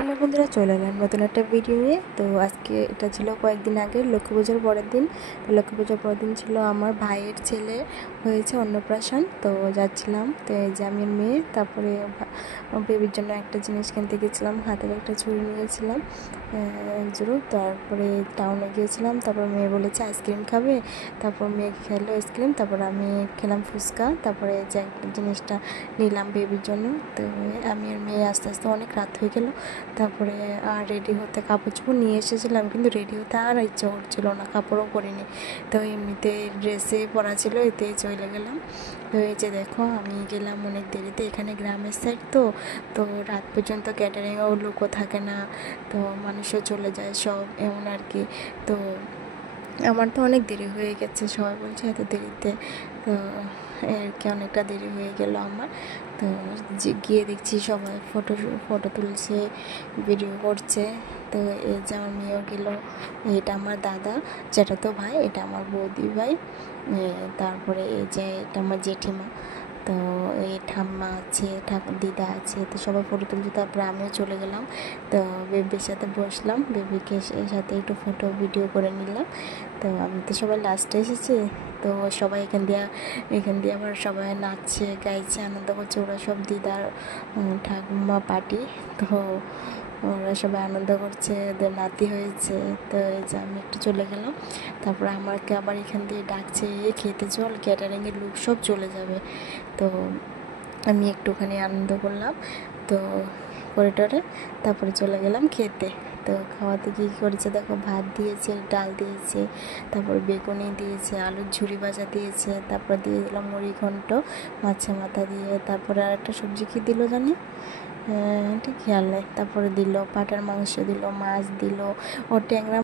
আমার বন্ধুরা চলে এলাম নতুন একটা ভিডিও নিয়ে। তো আজকে এটা ছিল কয়েকদিন আগে লক্ষ্মী পুজোর পরের দিন। তো লক্ষ্মী পুজোর পরের দিন ছিল আমার ভাইয়ের ছেলে হয়েছে অন্নপ্রাশন। তো যাচ্ছিলাম, তো এই যে আমি মেয়ে, তারপরে বেবির জন্য একটা জিনিস কিনতে গেছিলাম, হাতের একটা ছুরি নিয়েছিলাম জোরো। তারপরে টাউনে গিয়েছিলাম, তারপর মেয়ে বলেছে আইসক্রিম খাবে, তারপর মেয়ে খেলো আইসক্রিম, তারপর আমি খেলাম ফুচকা। তারপরে যে জিনিসটা নিলাম বেবির জন্য। তো আমি আর মেয়ে আস্তে আস্তে অনেক রাত হয়ে গেল। তারপরে আর রেডি হতে কাপড় চোপড় নিয়ে এসেছিলাম, কিন্তু রেডি হতে আর ইচ্ছা করছিল না, কাপড়ও পরিনি। তো এমনিতে ড্রেসে পরা ছিল, এতে চলে গেলাম। তো এই যে দেখো আমি গেলাম অনেক দেরিতে, এখানে গ্রামের সাইড তো রাত পর্যন্ত ক্যাটারিংও লোকও থাকে না, তো মানুষও চলে যায় সব, এমন আর কি। তো আমার তো অনেক দেরি হয়ে গেছে, সবাই বলছে এত দেরিতে, তো আর কি অনেকটা দেরি হয়ে গেল আমার। তো গিয়ে দেখছি সবাই ফটো ফটো তুলছে, ভিডিও করছে। তো এই যে আমার মেয়েও গেল, এটা আমার দাদা, যেটা তো ভাই, এটা আমার বৌদি ভাই, তারপরে এই যে এটা আমার জেঠিমা, তো এই ঠাম্মা আছে, দিদা আছে, তো সবাই ফটো তুলছে। তারপরে আমিও চলে গেলাম, তো বেবির সাথে বসলাম, বেবিকে সাথে একটু ফটো ভিডিও করে নিলাম। তো আমি তো সবাই লাস্টে এসেছি। তো সবাই এখান দিয়ে আবার সবাই নাচছে গাইছে আনন্দ করছে, ওরা সব দিদার ঠাকুমা পার্টি। তো ওরা সবাই আনন্দ করছে, ওদের নাতি হয়েছে। তো এই যে আমি একটু চলে গেলাম, তারপরে আমাকে আবার এখান দিয়ে ডাকছে খেতে চল, ক্যাটারিংয়ের লোক সব চলে যাবে। তো আমি একটুখানি আনন্দ করলাম, তো করিডোরে, তারপরে চলে গেলাম খেতে। তো খাওয়াতে কী করেছে দেখো, ভাত দিয়েছে, ডাল দিয়েছে, তারপর বেগুনি দিয়েছে, আলুর ঝুরি ভাজা দিয়েছে, তারপর দিয়ে দিলাম মুড়ি ঘন্ট মাছের মাথা দিয়ে, তারপরে আর একটা সবজি কী দিল জানি, ঠিক খেয়াল নেই। তারপরে দিল পাটার মাংস, দিল মাছ, দিল ও ট্যাংরা